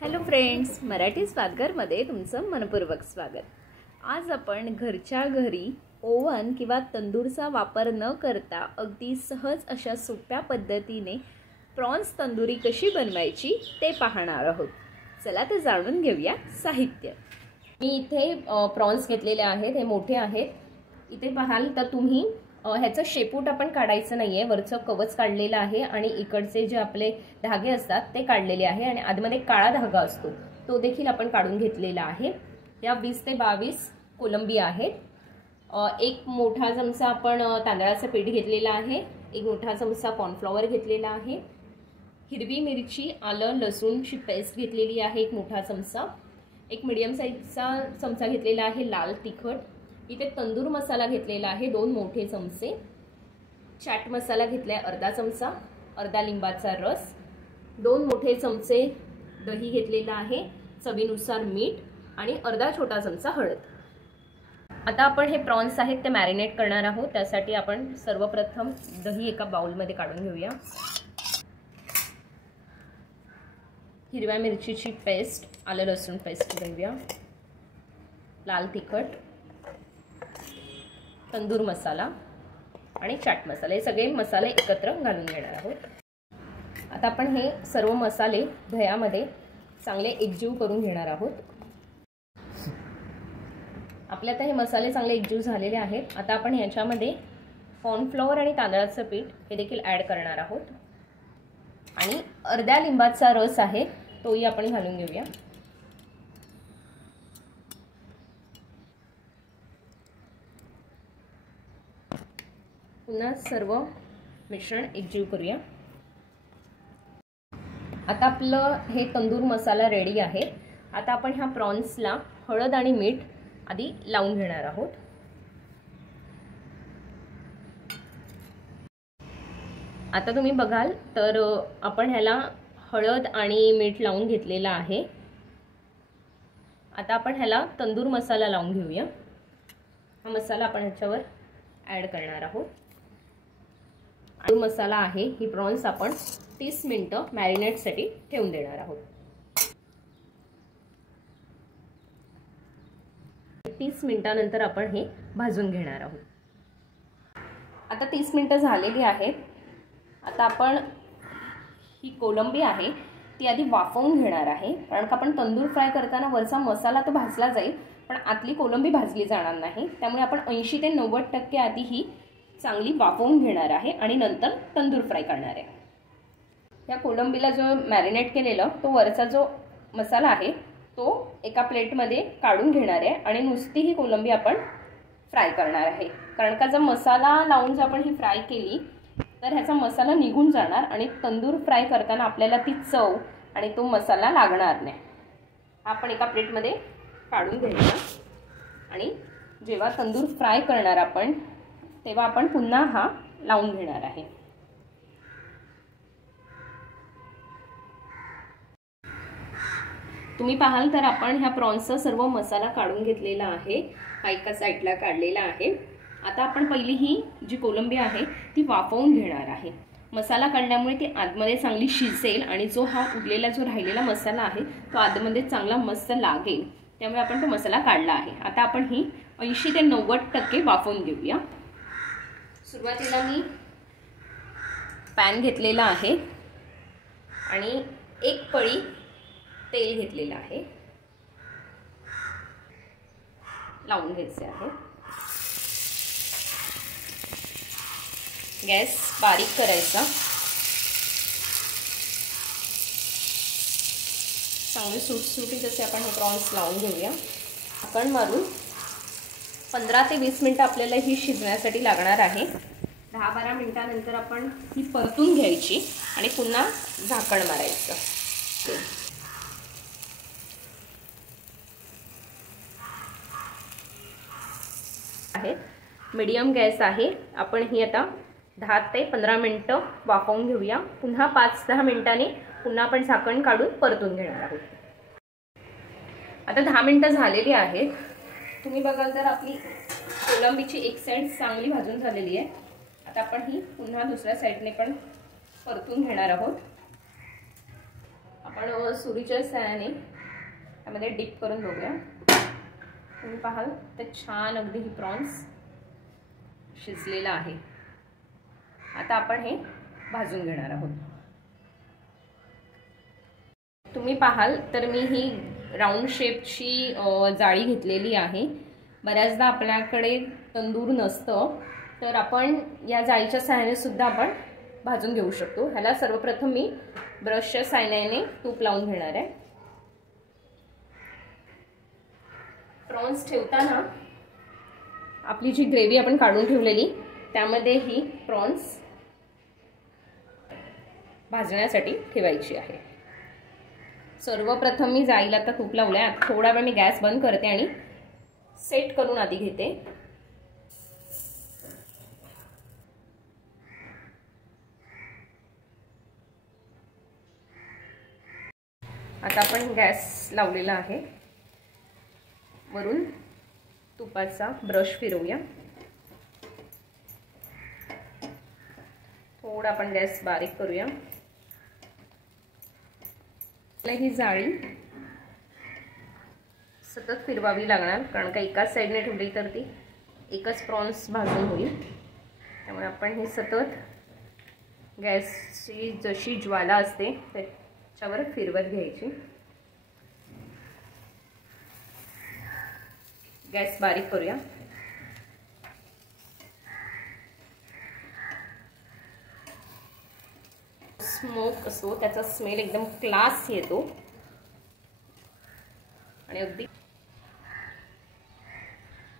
Hello friends, Marathi स्वादघरमध्ये तुमचं मनपूर्वक स्वागत। आज आपण घरच्या घरी ओव्हन किंवा तंदूरचा वापर न करता अगदी सहज अशा सोप्या पद्धतीने प्रॉन्स तंदुरी कशी बनवायची ते पाहणार आहोत। चला तर जाणून घेऊया साहित्य। मी इथे प्रॉन्स घेतलेले आहेत, हे मोठे आहेत। इथे पाहाल तर तुम्ही ह्याचं शेपूट आपण काढायचं नाहीये, वरचं कवच काढलेलं आहे आणि इकडचे जे आपले धागे असतात ते काढलेले आहे आणि आतमध्ये काळा धागा असतो तो देखील आपण काढून घेतलेला आहे। या 20 ते 22 कोलंबी आहेत। एक मोठा चमचा आपण तांदळाचं पीठ घेतलेला आहे, एक मोठा चमचा कॉर्नफ्लॉवर घेतलेला आहे, हिरवी मिरची, आलं, लसूणची पेस्ट घेतलेली आहे एक मोठा चमचा, एक मीडियम साइजचा चमचा घेतलेला आहे लाल तिखट, इथे तंदूर मसाला घेतलेला आहे 2 मोठे चमचे, चाट मसाला घेतलाय अर्धा चमचा, अर्धा लिंबाचा रस, 2 मोठे चमचे दही घेतलेला आहे, चवीनुसार मीठ आणि अर्धा छोटा चमचा हळद। आता आपण हे प्रॉन्स आहेत ते मॅरिनेट करणार आहोत। त्यासाठी आपण सर्वप्रथम दही एका बाउलमध्ये काढून घेऊया। हिरव्या मिरचीची पेस्ट, आलं लसूण पेस्ट घेऊया, लाल तिखट, तंदूर मसाला आणि चाट मसाला, हे सगळे मसाले एकत्र घालून घेणार आहोत। आता आपण हे सर्व मसाले दह्यामध्ये चांगले एकजीव करून घेणार आहोत। आपले आता हे मसाले चांगले एकजीव झालेले आहेत। आता आपण याच्यामध्ये कॉर्नफ्लॉवर आणि तांदळाचं पीठ हे देखील ॲड करणार आहोत आणि अर्ध्या लिंबाचा रस आहे तोही आपण घालून घेऊया। पुन्हा सर्व मिश्रण एकजीव करूया। आता आपलं हे तंदूर मसाला रेडी आहे। आता आपण ह्या प्रॉन्सला हळद आणि मीठ आधी लावून घेणार आहोत। आता तुम्ही बघाल तर आपण ह्याला हळद आणि मीठ लावून घेतलेला आहे। आता आपण ह्याला तंदूर मसाला लावून घेऊया। हा मसाला आपण ह्याच्यावर ॲड करणार आहोत। तंदूर मसाला आहे, ही प्रॉन्स आपण 30 मिनिटं मॅरिनेटसाठी ठेवून देणार आहोत। 30 मिनिटांनंतर आपण हे भाजून घेणार आहोत। आता 30 मिनिटं झालेली आहेत। आता आपण ही कोलंबी आहे ती आधी वाफवून घेणार आहे, कारण का आपण तंदूर फ्राय करताना वरचा मसाला तो भाजला जाईल पण आतली कोलंबी भाजली जाणार नाही। त्यामुळे आपण 80 ते 90% आधी ही चांगली वाफवून घेणार आहे आणि नंतर तंदूर फ्राय करणार आहे। या कोलंबीला जो मॅरिनेट केलेला तो वरचा जो मसाला आहे तो एका प्लेटमध्ये काढून घेणार आहे आणि नुसती ही कोलंबी आपण फ्राय करणार आहे, कारण का जर मसाला लावून जर आपण ही फ्राय केली तर ह्याचा मसाला निघून जाणार आणि तंदूर फ्राय करताना आपल्याला ती चव आणि तो मसाला लागणार नाही। आपण एका प्लेटमध्ये काढून घ्यायचा आणि जेव्हा तंदूर फ्राय करणार आपण तेव्हा आपण पुन्हा हा लावून घेणार आहे। तुम्ही पाहाल तर आपण ह्या प्रॉन्सचा सर्व मसाला काढून घेतलेला आहे, हा एका साईडला काढलेला आहे। आता आपण पहिली ही जी कोलंबी आहे ती वाफवून घेणार आहे। मसाला काढल्यामुळे ती आतमध्ये चांगली शिजेल आणि जो हा उरलेला जो राहिलेला मसाला आहे तो आतमध्ये चांगला मस्त लागेल, त्यामुळे आपण तो मसाला काढला आहे। आता आपण ही 80 ते 90% वाफवून घेऊया। सुरुवातीला मी पॅन घेतलेला आहे आणि एक पळी तेल घेतलेलं आहे, लावून घ्यायचे आहे। गॅस बारीक करायचा, चांगले सुटसुटीत असे आपण हे प्रॉन्स लावून घेऊया। आपण मारून 15 ते 20 मिनिटं आपल्याला ही शिजण्यासाठी लागणार आहे। 10-12 मिनिटांनंतर आपण ही परतून घ्यायची आणि पुन्हा झाकण मारायचं आहे। मीडियम गॅस आहे। आपण ही आता 10 ते 15 मिनिटं वाफवून घेऊया। पुन्हा 5-10 मिनिटांनी पुन्हा आपण झाकण काढून परतून घेणार आहोत। आता 10 मिनिटं झालेली आहेत। तुम्ही बघाल तर आपली कोलंबीची एक साइड चांगली भाजून झालेली आहे। आता आपण ही पुन्हा दुसऱ्या साइडने पण परतून घेणार आहोत। आपण सुरीच्या साहाय्याने त्यामध्ये डिप करून बघूया. तुम्ही पाहाल तर छान अगदी ही प्रॉन्स शिजलेला आहे. आता आपण हे भाजून घेणार आहोत. तुम्ही पाहाल तर मी ही राऊंड शेपची जाळी घेतलेली आहे. बऱ्याचदा आपल्याकडे तंदूर नसतं तर आपण या जाळीच्या साहाय्याने सुद्धा आपण भाजून घेऊ शकतो. ह्याला सर्वप्रथम मी ब्रशच्या साहाय्याने तूप लावून घेणार आहे. प्रॉन्स ठेवताना आपली जी ग्रेव्ही आपण काढून ठेवलेली त्यामध्ये ही प्रॉन्स भाजण्यासाठी ठेवायची आहे. सर्वप्रथम मी जाळीला आता तूप लावले. आता थोडा वेळ मी गॅस बंद करते आणि सेट करून आधी घेते. आता आपण गॅस लावलेला आहे. वरून तुपाचा ब्रश फिरवूया. थोडा आपण गॅस बारीक करूया. ही जाळी सतत फिरवावी लागणार कारण का एकाच साईडने ठेवली तर ती एकच प्रॉन्स भाजून होईल. त्यामुळे आपण हे सतत गॅसची जशी ज्वाला असते त्याच्यावर फिरवत घ्यायची. गॅस बारीक करूया. स्मोक असतो त्याचा स्मेल एकदम क्लास येतो. आणि अगदी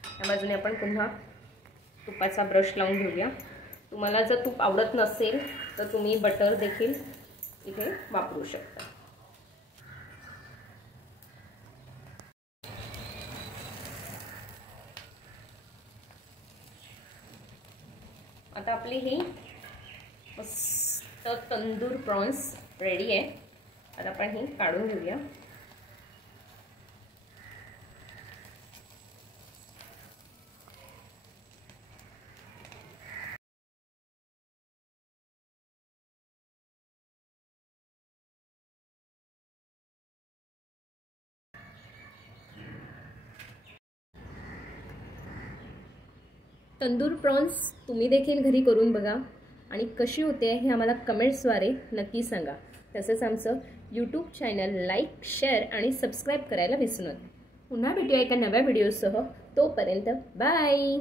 या बाजूने आपण पुन्हा तुपाचा ब्रश लावून घेऊया. तुम्हाला जर तूप आवडत नसेल तर तुम्ही बटर देखील इथे वापरू शकता. आता आपली ही मस्त तंदूर प्रॉन्स रेडी आहे. आता आपण ही काढून घेऊया. तंदूर प्रॉन्स तुम्ही देखील घरी करून बघा आणि कशी होते हे आम्हाला कमेंट्सद्वारे नक्की सांगा. तसंच आमचं यूट्यूब चॅनल लाईक, शेअर आणि सबस्क्राईब करायला विसरू नका. पुन्हा भेटूया एका नव्या व्हिडिओसह. तोपर्यंत बाय.